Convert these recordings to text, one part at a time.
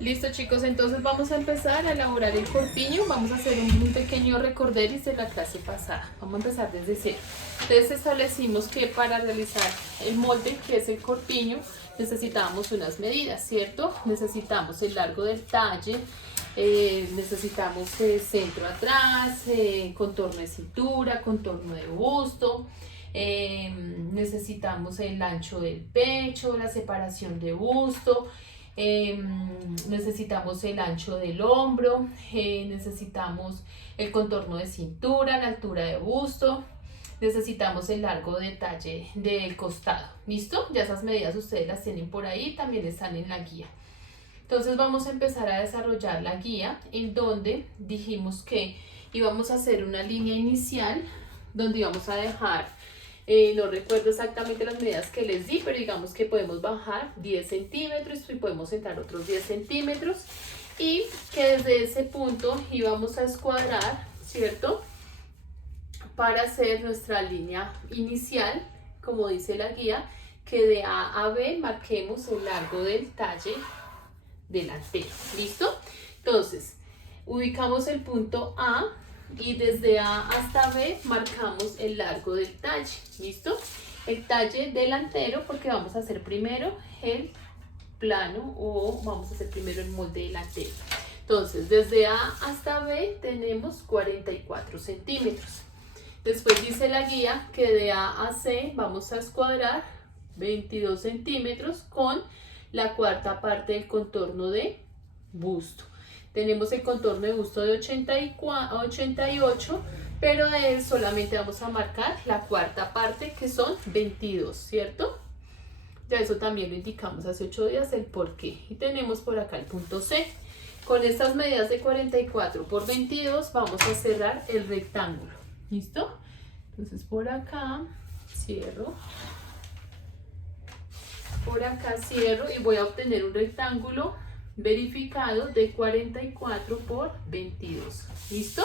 Listo chicos, entonces vamos a empezar a elaborar el corpiño. Vamos a hacer un pequeño recorderis de la clase pasada. Vamos a empezar desde cero. Entonces establecimos que para realizar el molde, que es el corpiño, necesitábamos unas medidas, ¿cierto? Necesitamos el largo del talle, necesitamos centro atrás, contorno de cintura, contorno de busto. Necesitamos el ancho del pecho, la separación de busto. Necesitamos el ancho del hombro, necesitamos el contorno de cintura, la altura de busto, necesitamos el largo detalle del costado. ¿Listo? Ya esas medidas ustedes las tienen por ahí, también están en la guía. Entonces vamos a empezar a desarrollar la guía en donde dijimos que íbamos a hacer una línea inicial donde íbamos a dejar no recuerdo exactamente las medidas que les di, pero digamos que podemos bajar 10 centímetros y podemos entrar otros 10 centímetros y que desde ese punto íbamos a escuadrar, ¿cierto? Para hacer nuestra línea inicial, como dice la guía, que de A a B marquemos el largo del talle delantero. ¿Listo? Entonces, ubicamos el punto A y desde A hasta B marcamos el largo del talle. ¿Listo? El talle delantero, porque vamos a hacer primero el plano o vamos a hacer primero el molde delantero. Entonces, desde A hasta B tenemos 44 centímetros. Después dice la guía que de A a C vamos a escuadrar 22 centímetros con la cuarta parte del contorno de busto. Tenemos el contorno de busto de 88, pero de él solamente vamos a marcar la cuarta parte, que son 22, ¿cierto? Ya eso también lo indicamos hace 8 días el por qué. Y tenemos por acá el punto C. Con estas medidas de 44 por 22 vamos a cerrar el rectángulo. ¿Listo? Entonces por acá cierro. Por acá cierro y voy a obtener un rectángulo verificado de 44 por 22. ¿Listo?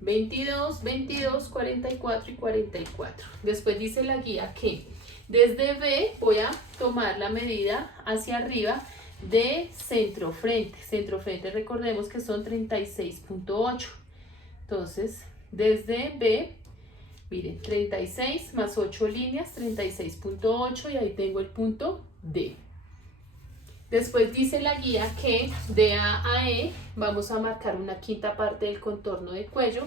22, 22, 44 y 44. Después dice la guía que desde B voy a tomar la medida hacia arriba de centro frente. Centro frente, recordemos que son 36.8. Entonces, desde B, miren, 36 más 8 líneas, 36.8 y ahí tengo el punto D. Después dice la guía que de A a E vamos a marcar una quinta parte del contorno de cuello,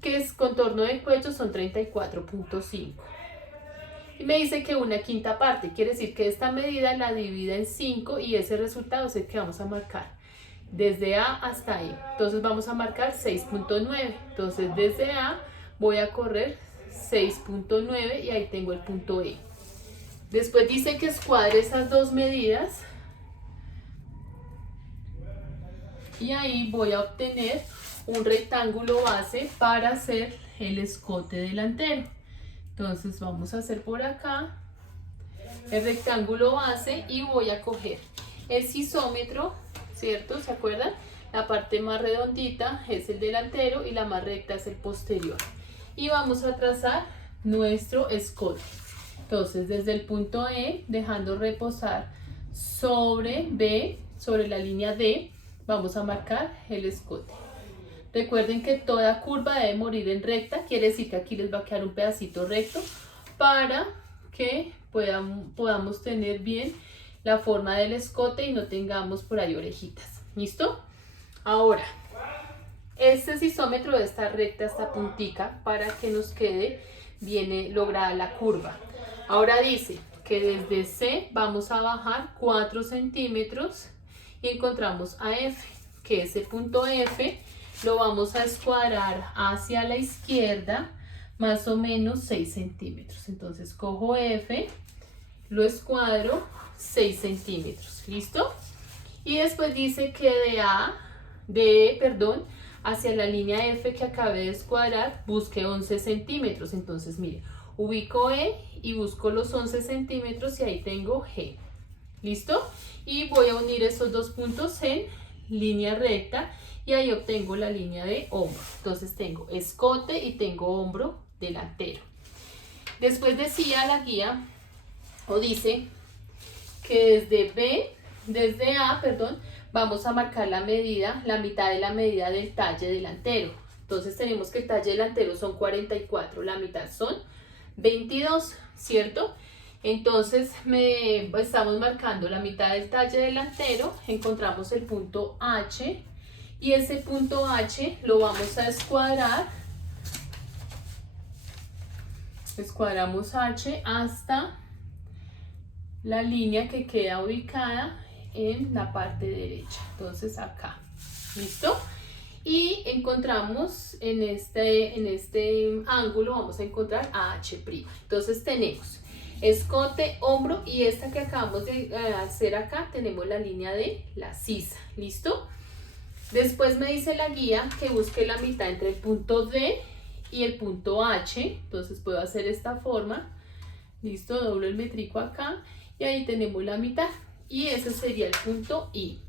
que es contorno de cuello son 34.5. Y me dice que una quinta parte, quiere decir que esta medida la divida en 5 y ese resultado es el que vamos a marcar desde A hasta E. Entonces vamos a marcar 6.9. Entonces desde A voy a correr 6.9 y ahí tengo el punto E. Después dice que escuadre esas dos medidas y ahí voy a obtener un rectángulo base para hacer el escote delantero. Entonces vamos a hacer por acá el rectángulo base y voy a coger el sisómetro, ¿cierto? ¿Se acuerdan? La parte más redondita es el delantero y la más recta es el posterior. Y vamos a trazar nuestro escote. Entonces desde el punto E, dejando reposar sobre B, sobre la línea D, vamos a marcar el escote. Recuerden que toda curva debe morir en recta, quiere decir que aquí les va a quedar un pedacito recto para que podamos tener bien la forma del escote y no tengamos por ahí orejitas. ¿Listo? Ahora, este sisómetro debe estar recta esta puntica para que nos quede bien lograda la curva. Ahora dice que desde C vamos a bajar 4 centímetros y encontramos a F, que ese punto F lo vamos a escuadrar hacia la izquierda más o menos 6 centímetros. Entonces cojo F, lo escuadro 6 centímetros. ¿Listo? Y después dice que hacia la línea F que acabé de escuadrar, busque 11 centímetros. Entonces, mire, ubico E y busco los 11 centímetros y ahí tengo G. ¿Listo? Y voy a unir esos dos puntos en línea recta y ahí obtengo la línea de hombro. Entonces tengo escote y tengo hombro delantero. Después decía la guía, o dice, que desde B desde A, perdón, vamos a marcar la medida, la mitad de la medida del talle delantero. Entonces tenemos que el talle delantero son 44, la mitad son 22, ¿cierto? Entonces estamos marcando la mitad del talle delantero, encontramos el punto H y ese punto H lo vamos a escuadrar. Escuadramos H hasta la línea que queda ubicada en la parte derecha, entonces acá, ¿listo? Y encontramos en este ángulo, vamos a encontrar a H'. Entonces tenemos escote, hombro y esta que acabamos de hacer acá, tenemos la línea de la sisa, ¿listo? Después me dice la guía que busque la mitad entre el punto D y el punto H, entonces puedo hacer esta forma, ¿listo? Doblo el métrico acá y ahí tenemos la mitad y ese sería el punto I.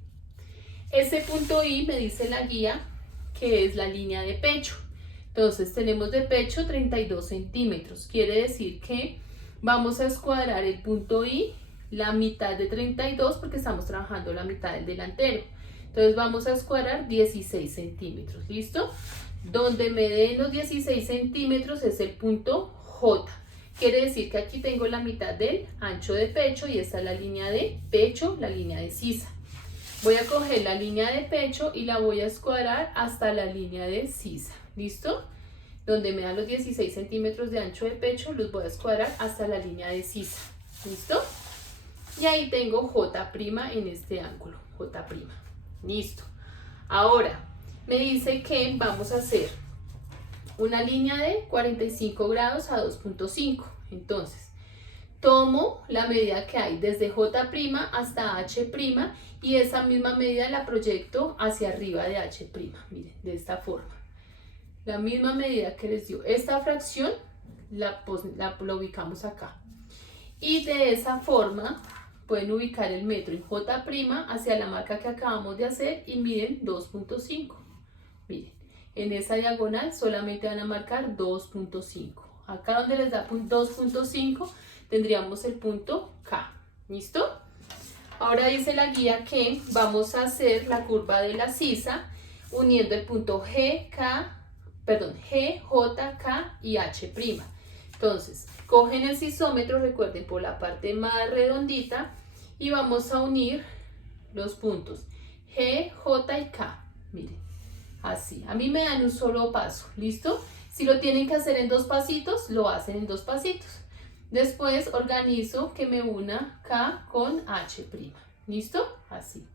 Ese punto I me dice la guía que es la línea de pecho. Entonces tenemos de pecho 32 centímetros. Quiere decir que vamos a escuadrar el punto I, la mitad de 32 porque estamos trabajando la mitad del delantero. Entonces vamos a escuadrar 16 centímetros. ¿Listo? Donde me den los 16 centímetros es el punto J. Quiere decir que aquí tengo la mitad del ancho de pecho y esta es la línea de pecho, la línea de sisa. Voy a coger la línea de pecho y la voy a escuadrar hasta la línea de sisa, ¿listo? Donde me dan los 16 centímetros de ancho de pecho, los voy a escuadrar hasta la línea de sisa, ¿listo? Y ahí tengo J' en este ángulo, J', listo. Ahora, me dice que vamos a hacer una línea de 45 grados a 2.5, entonces tomo la medida que hay desde J' hasta H' y esa misma medida la proyecto hacia arriba de H', miren, de esta forma. La misma medida que les dio esta fracción la ubicamos acá. Y de esa forma pueden ubicar el metro en J' hacia la marca que acabamos de hacer y miden 2.5. Miren, en esa diagonal solamente van a marcar 2.5. Acá donde les da 2.5 tendríamos el punto K, ¿listo? Ahora dice la guía que vamos a hacer la curva de la sisa uniendo el punto G, J, K y H'. Entonces, cogen el sisómetro, recuerden, por la parte más redondita y vamos a unir los puntos G, J y K. Miren, así. A mí me dan un solo paso, ¿listo? Si lo tienen que hacer en dos pasitos, lo hacen en dos pasitos. Después organizo que me una K con H', ¿listo? Así.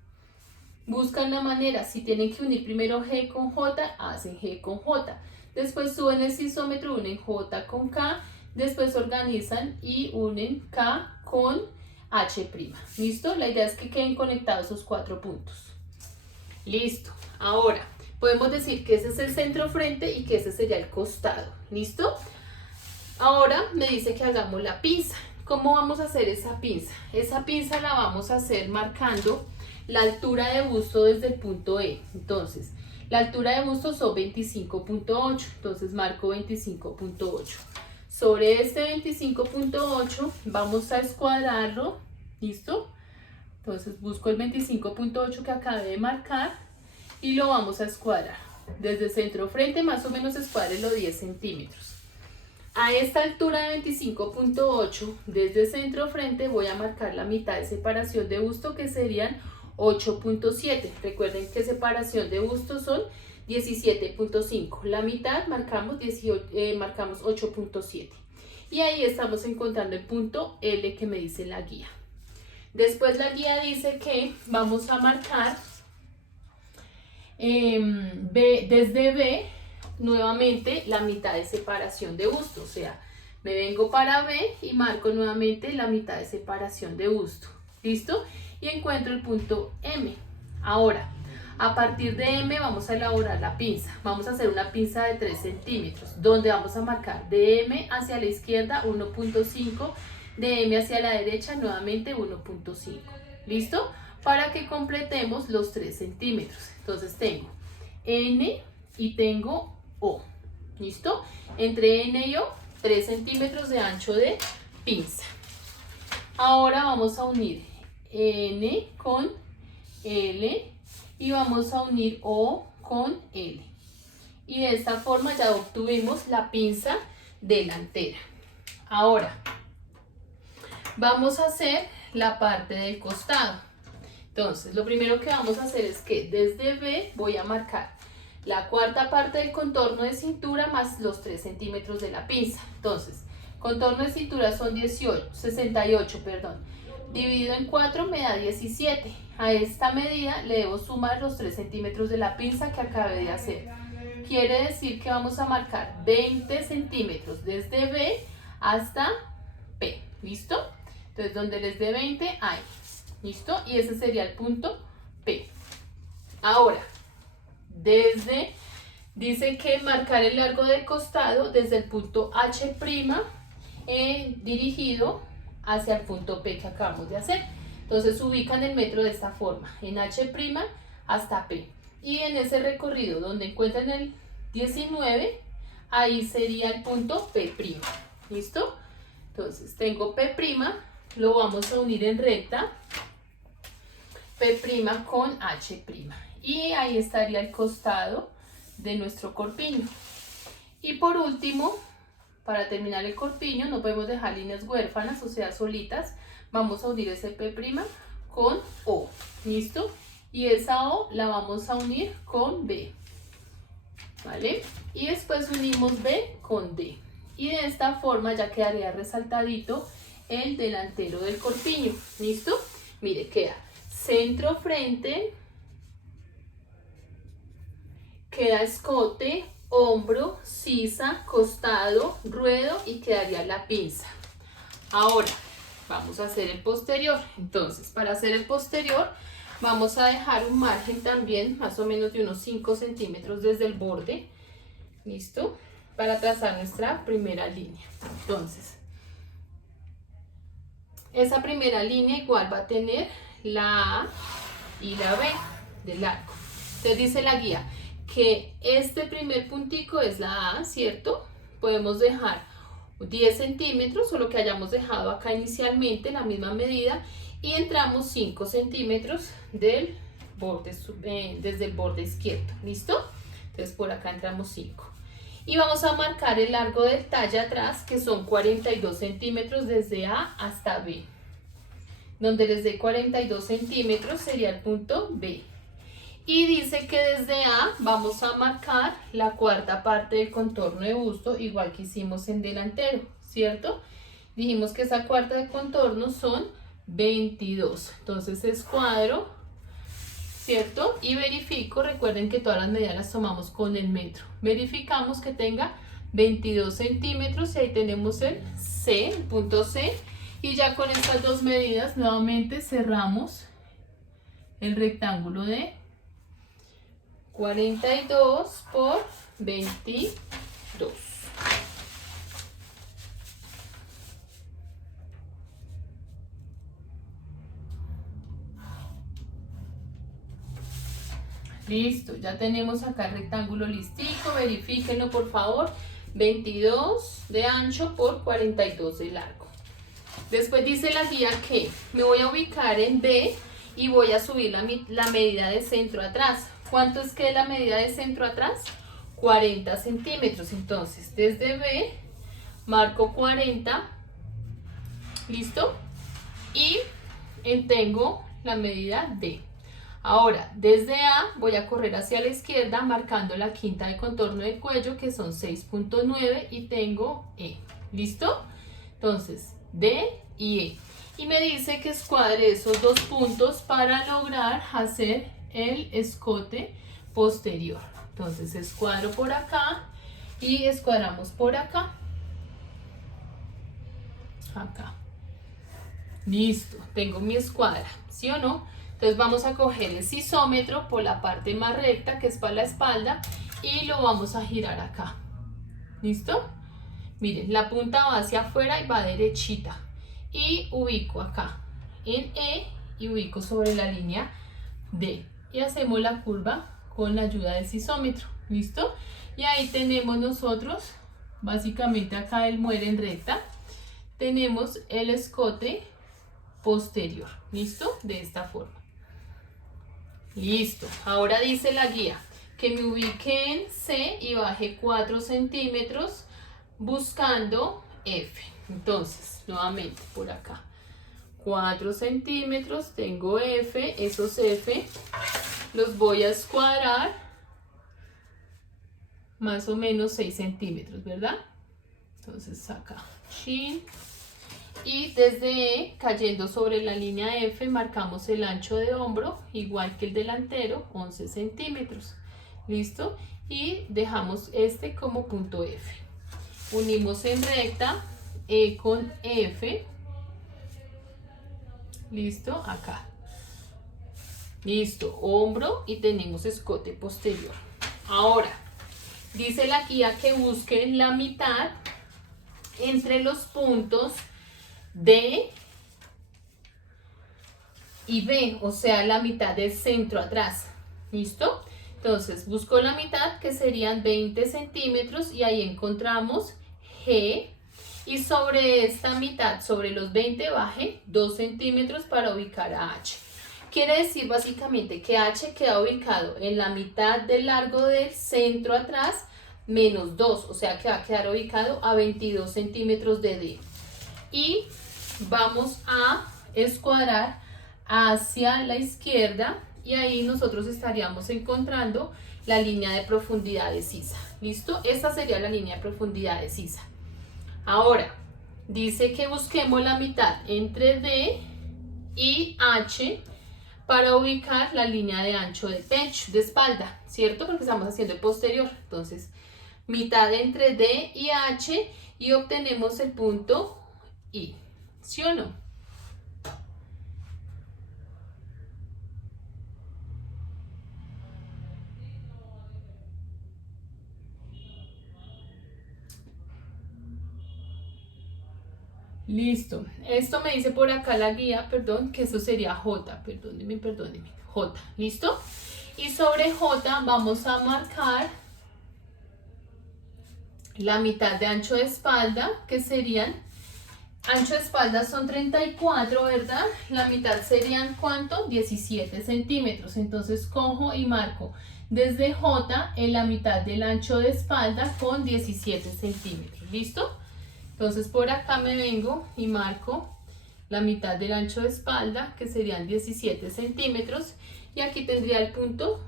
Buscan la manera, si tienen que unir primero G con J, hacen G con J. Después suben el sisómetro, unen J con K, después organizan y unen K con H', ¿listo? La idea es que queden conectados esos 4 puntos. Listo. Ahora, podemos decir que ese es el centro frente y que ese sería el costado, ¿listo? Ahora me dice que hagamos la pinza. ¿Cómo vamos a hacer esa pinza? Esa pinza la vamos a hacer marcando la altura de busto desde el punto E. Entonces, la altura de busto son 25.8. Entonces marco 25.8. Sobre este 25.8 vamos a escuadrarlo. ¿Listo? Entonces busco el 25.8 que acabé de marcar y lo vamos a escuadrar. Desde el centro frente más o menos escuadre los 10 centímetros. A esta altura de 25.8, desde centro frente voy a marcar la mitad de separación de busto que serían 8.7. Recuerden que separación de busto son 17.5. La mitad marcamos 8.7. Y ahí estamos encontrando el punto L que me dice la guía. Después la guía dice que vamos a marcar desde B nuevamente la mitad de separación de busto, o sea, me vengo para B y marco nuevamente la mitad de separación de busto, ¿listo? Y encuentro el punto M. Ahora, a partir de M vamos a elaborar la pinza, vamos a hacer una pinza de 3 centímetros, donde vamos a marcar de M hacia la izquierda 1.5, de M hacia la derecha nuevamente 1.5, ¿listo? Para que completemos los 3 centímetros, entonces tengo N y tengo O, ¿listo? Entre N y O, 3 centímetros de ancho de pinza. Ahora vamos a unir N con L y vamos a unir O con L. Y de esta forma ya obtuvimos la pinza delantera. Ahora vamos a hacer la parte del costado. Entonces lo primero que vamos a hacer es que desde B voy a marcar la cuarta parte del contorno de cintura más los 3 centímetros de la pinza. Entonces, contorno de cintura son 68, dividido en 4 me da 17. A esta medida le debo sumar los 3 centímetros de la pinza que acabé de hacer. Quiere decir que vamos a marcar 20 centímetros desde B hasta P. ¿Listo? Entonces, donde les dé 20, ahí. ¿Listo? Y ese sería el punto P. Ahora, dice que marcar el largo del costado desde el punto H' dirigido hacia el punto P que acabamos de hacer. Entonces ubican el metro de esta forma, en H' hasta P. Y en ese recorrido donde encuentran el 19, ahí sería el punto P'. ¿Listo? Entonces tengo P', lo vamos a unir en recta, P' con H'. Y ahí estaría el costado de nuestro corpiño. Y por último, para terminar el corpiño, no podemos dejar líneas huérfanas, o sea, solitas. Vamos a unir ese P' con O. ¿Listo? Y esa O la vamos a unir con B. ¿Vale? Y después unimos B con D. Y de esta forma ya quedaría resaltadito el delantero del corpiño. ¿Listo? Mire, queda centro frente, queda escote, hombro, sisa, costado, ruedo y quedaría la pinza. Ahora vamos a hacer el posterior. Entonces, para hacer el posterior vamos a dejar un margen también más o menos de unos 5 centímetros desde el borde. ¿Listo? Para trazar nuestra primera línea. Entonces, esa primera línea igual va a tener la A y la B de largo. Entonces dice la guía que este primer puntico es la A, ¿cierto? Podemos dejar 10 centímetros o lo que hayamos dejado acá inicialmente, la misma medida, y entramos 5 centímetros del borde, desde el borde izquierdo. ¿Listo? Entonces por acá entramos 5. Y vamos a marcar el largo del talle atrás, que son 42 centímetros desde A hasta B. Donde les dé 42 centímetros sería el punto B. Y dice que desde A vamos a marcar la cuarta parte del contorno de busto, igual que hicimos en delantero, ¿cierto? Dijimos que esa cuarta de contorno son 22. Entonces escuadro, ¿cierto? Y verifico, recuerden que todas las medidas las tomamos con el metro. Verificamos que tenga 22 centímetros y ahí tenemos el C, el punto C. Y ya con estas dos medidas nuevamente cerramos el rectángulo de 42 por 22. Listo, ya tenemos acá el rectángulo listico, verifíquenlo por favor. 22 de ancho por 42 de largo. Después dice la guía que me voy a ubicar en B y voy a subir la medida de centro atrás. ¿Cuánto es que la medida de centro atrás? 40 centímetros. Entonces, desde B marco 40. ¿Listo? Y tengo la medida D. Ahora, desde A voy a correr hacia la izquierda marcando la quinta de contorno de cuello, que son 6.9, y tengo E. ¿Listo? Entonces, D y E. Y me dice que escuadre esos dos puntos para lograr hacer el escote posterior. Entonces escuadro por acá y escuadramos por acá. Acá. Listo, tengo mi escuadra, ¿sí o no? Entonces vamos a coger el sisómetro por la parte más recta, que es para la espalda, y lo vamos a girar acá. ¿Listo? Miren, la punta va hacia afuera y va derechita. Y ubico acá en E y ubico sobre la línea D. Y hacemos la curva con la ayuda del sisómetro. ¿Listo? Y ahí tenemos nosotros, básicamente acá el muere en recta. Tenemos el escote posterior. ¿Listo? De esta forma. Listo. Ahora dice la guía que me ubique en C y baje 4 centímetros buscando F. Entonces, nuevamente por acá. 4 centímetros, tengo F, esos F los voy a escuadrar más o menos 6 centímetros, ¿verdad? Entonces acá, chin, y desde E, cayendo sobre la línea F, marcamos el ancho de hombro, igual que el delantero, 11 centímetros, ¿listo? Y dejamos este como punto F. Unimos en recta E con F, listo, acá. Listo, hombro y tenemos escote posterior. Ahora, dice la guía que busque la mitad entre los puntos D y B, o sea, la mitad del centro atrás. ¿Listo? Entonces, busco la mitad que serían 20 centímetros y ahí encontramos G. Y sobre esta mitad, sobre los 20, baje 2 centímetros para ubicar a H. Quiere decir básicamente que H queda ubicado en la mitad del largo del centro atrás menos 2, o sea que va a quedar ubicado a 22 centímetros de D. Y vamos a escuadrar hacia la izquierda y ahí nosotros estaríamos encontrando la línea de profundidad de sisa. ¿Listo? Esta sería la línea de profundidad de sisa. Ahora, dice que busquemos la mitad entre D y H para ubicar la línea de ancho de pecho, de espalda, ¿cierto? Porque estamos haciendo el posterior. Entonces, mitad entre D y H y obtenemos el punto I. ¿Sí o no? Listo. Esto me dice por acá la guía, perdón, que esto sería J. Perdónenme. J. ¿Listo? Y sobre J vamos a marcar la mitad de ancho de espalda, que serían, ancho de espalda son 34, ¿verdad? La mitad serían, ¿cuánto? 17 centímetros. Entonces cojo y marco desde J en la mitad del ancho de espalda con 17 centímetros. ¿Listo? Entonces por acá me vengo y marco la mitad del ancho de espalda, que serían 17 centímetros, y aquí tendría el punto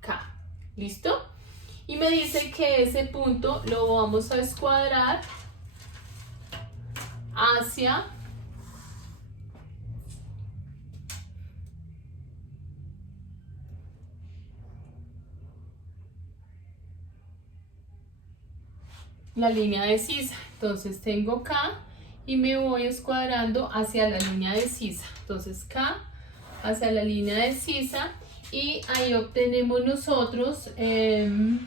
K. ¿Listo? Y me dice que ese punto lo vamos a escuadrar hacia la línea de sisa. Entonces tengo K y me voy escuadrando hacia la línea de sisa. Entonces K hacia la línea de sisa y ahí obtenemos nosotros el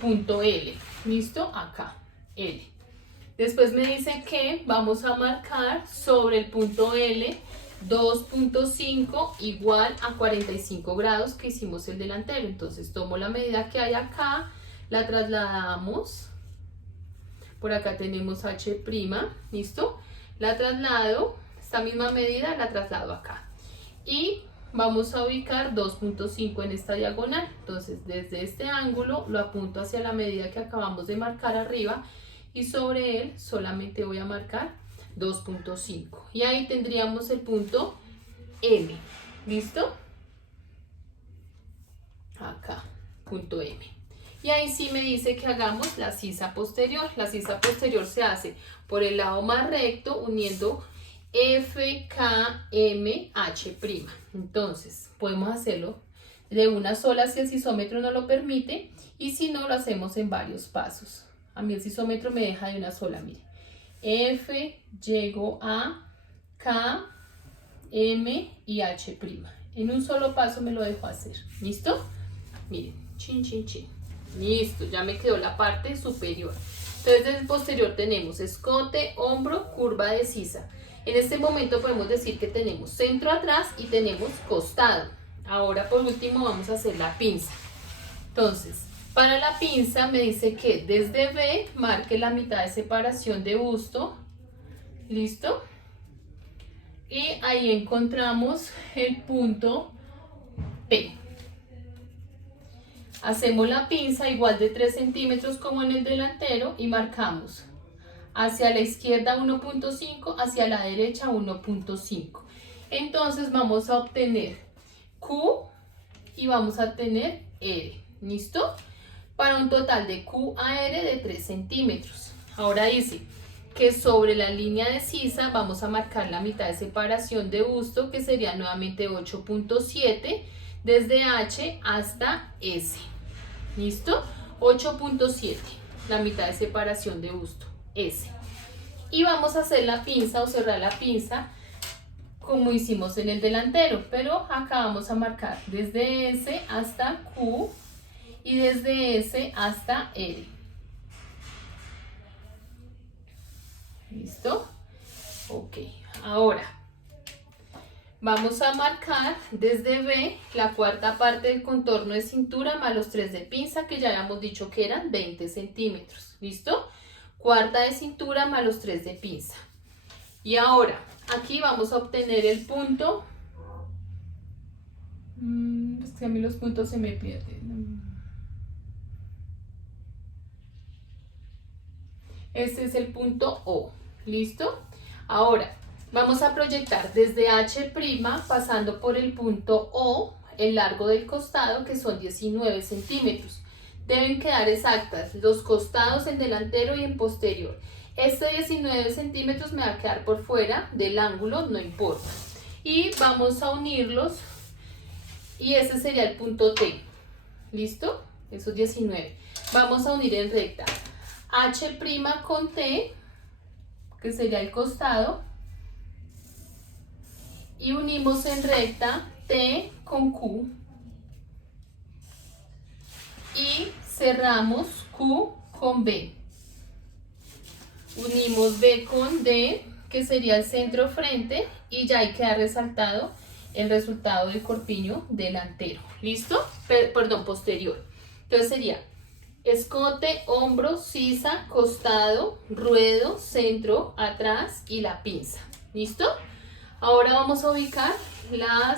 punto L. ¿Listo? Acá, L. Después me dice que vamos a marcar sobre el punto L 2.5 igual a 45 grados que hicimos el delantero. Entonces tomo la medida que hay acá, la trasladamos. Por acá tenemos H', ¿listo? La traslado, esta misma medida la traslado acá. Y vamos a ubicar 2.5 en esta diagonal. Entonces desde este ángulo lo apunto hacia la medida que acabamos de marcar arriba y sobre él solamente voy a marcar 2.5 y ahí tendríamos el punto M. ¿Listo? Acá, punto M. Y ahí sí me dice que hagamos la sisa posterior. La sisa posterior se hace por el lado más recto uniendo F, K, M, H'. Entonces podemos hacerlo de una sola si el sisómetro no lo permite y si no lo hacemos en varios pasos. A mí el sisómetro me deja de una sola, mire. F, llego a K, M y H'. En un solo paso me lo dejo hacer. ¿Listo? Miren, chin, chin, chin. Listo, ya me quedó la parte superior. Entonces, desde el posterior tenemos escote, hombro, curva de sisa. En este momento podemos decir que tenemos centro atrás y tenemos costado. Ahora, por último, vamos a hacer la pinza. Entonces, para la pinza me dice que desde B marque la mitad de separación de busto. ¿Listo? y ahí encontramos el punto P. Hacemos la pinza igual de 3 centímetros como en el delantero y marcamos hacia la izquierda 1.5, hacia la derecha 1.5. Entonces vamos a obtener Q y vamos a tener R, ¿listo? Para un total de Q a R de 3 centímetros. Ahora dice que sobre la línea de sisa vamos a marcar la mitad de separación de busto, que sería nuevamente 8.7 desde H hasta S. ¿Listo? 8.7, la mitad de separación de busto, S. Y vamos a hacer la pinza o cerrar la pinza como hicimos en el delantero, pero acá vamos a marcar desde S hasta Q y desde S hasta R. ¿Listo? Ok, ahora vamos a marcar desde B la cuarta parte del contorno de cintura más los 3 de pinza, que ya habíamos dicho que eran 20 centímetros. ¿Listo? Cuarta de cintura más los 3 de pinza. Y ahora, aquí vamos a obtener el punto. Es que a mí los puntos se me pierden. Este es el punto O. ¿Listo? Ahora, vamos a proyectar desde H' pasando por el punto O, el largo del costado, que son 19 centímetros. Deben quedar exactas los costados en delantero y en posterior. Este 19 centímetros me va a quedar por fuera del ángulo, no importa. Y vamos a unirlos y ese sería el punto T. ¿Listo? Esos 19. Vamos a unir en recta H' con T, que sería el costado, y unimos en recta T con Q y cerramos Q con B. Unimos B con D, que sería el centro frente, y ya ahí queda resaltado el resultado del corpiño delantero. ¿Listo? Perdón, posterior. Entonces sería escote, hombro, sisa, costado, ruedo, centro, atrás y la pinza. ¿Listo? Ahora vamos a ubicar la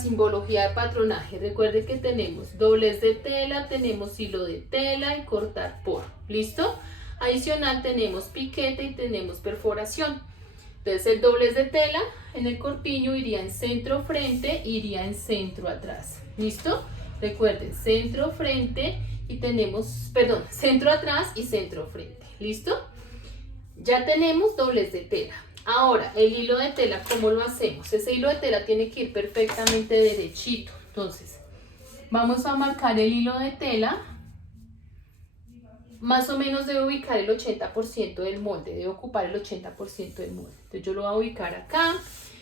simbología de patronaje. Recuerden que tenemos doblez de tela, tenemos hilo de tela y cortar por. ¿Listo? Adicional tenemos piquete y tenemos perforación. Entonces el doblez de tela en el corpiño iría en centro frente, iría en centro atrás. ¿Listo? Recuerden, centro frente y tenemos, perdón, centro atrás y centro frente. ¿Listo? Ya tenemos doblez de tela. Ahora, el hilo de tela, ¿cómo lo hacemos? Ese hilo de tela tiene que ir perfectamente derechito. Entonces, vamos a marcar el hilo de tela. Más o menos debe ubicar el 80% del molde, debe ocupar el 80% del molde. Entonces yo lo voy a ubicar acá.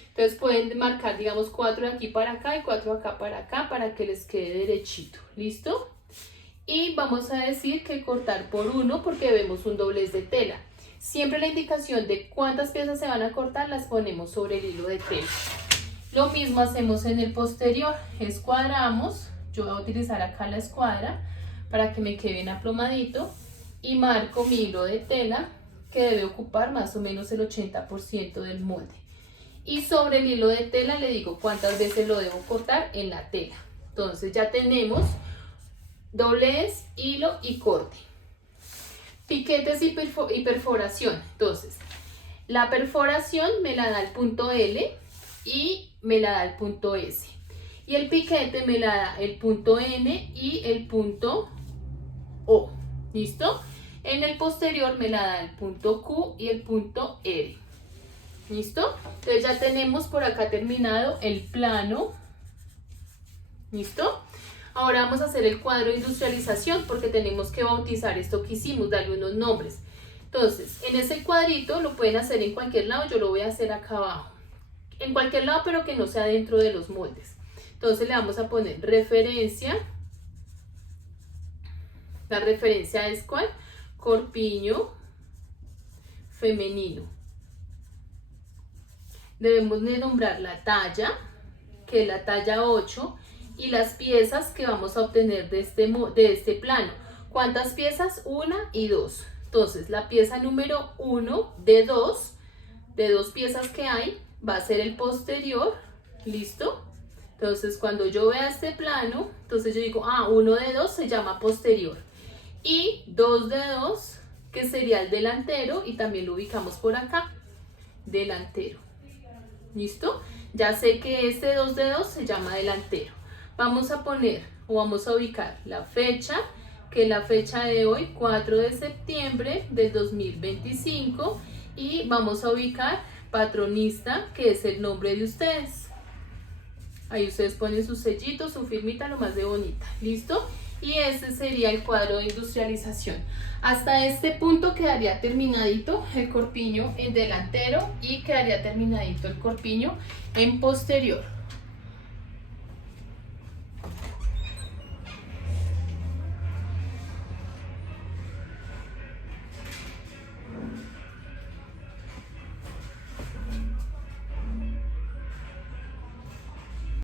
Entonces pueden marcar, digamos, 4 de aquí para acá y 4 de acá para que les quede derechito. ¿Listo? Y vamos a decir que cortar por 1 porque vemos un doblez de tela. Siempre la indicación de cuántas piezas se van a cortar las ponemos sobre el hilo de tela. Lo mismo hacemos en el posterior. Escuadramos. Yo voy a utilizar acá la escuadra para que me quede bien aplomadito. Y marco mi hilo de tela, que debe ocupar más o menos el 80% del molde. Y sobre el hilo de tela le digo cuántas veces lo debo cortar en la tela. Entonces ya tenemos doblez, hilo y corte. Piquetes y perforación. Entonces, la perforación me la da el punto L y me la da el punto S. Y el piquete me la da el punto N y el punto O. ¿Listo? En el posterior me la da el punto Q y el punto R. ¿Listo? Entonces ya tenemos por acá terminado el plano. ¿Listo? Ahora vamos a hacer el cuadro de industrialización porque tenemos que bautizar esto que hicimos, darle unos nombres. Entonces, en ese cuadrito lo pueden hacer en cualquier lado, yo lo voy a hacer acá abajo. En cualquier lado, pero que no sea dentro de los moldes. Entonces le vamos a poner referencia. La referencia es ¿cuál? Corpiño femenino. Debemos de nombrar la talla, que es la talla 8, y las piezas que vamos a obtener de este plano. ¿Cuántas piezas? 1 y 2. Entonces, la pieza número 1 de dos piezas que hay, va a ser el posterior, ¿listo? Entonces, cuando yo vea este plano, entonces yo digo, 1 de 2 se llama posterior. Y 2 de 2, que sería el delantero, y también lo ubicamos por acá, delantero. ¿Listo? Ya sé que este 2 de 2 se llama delantero. Vamos a poner, o vamos a ubicar la fecha, que es la fecha de hoy, 4 de septiembre del 2025, y vamos a ubicar patronista, que es el nombre de ustedes. Ahí ustedes ponen su sellito, su firmita, lo más de bonita. ¿Listo? Y este sería el cuadro de industrialización. Hasta este punto quedaría terminadito el corpiño en delantero y quedaría terminadito el corpiño en posterior.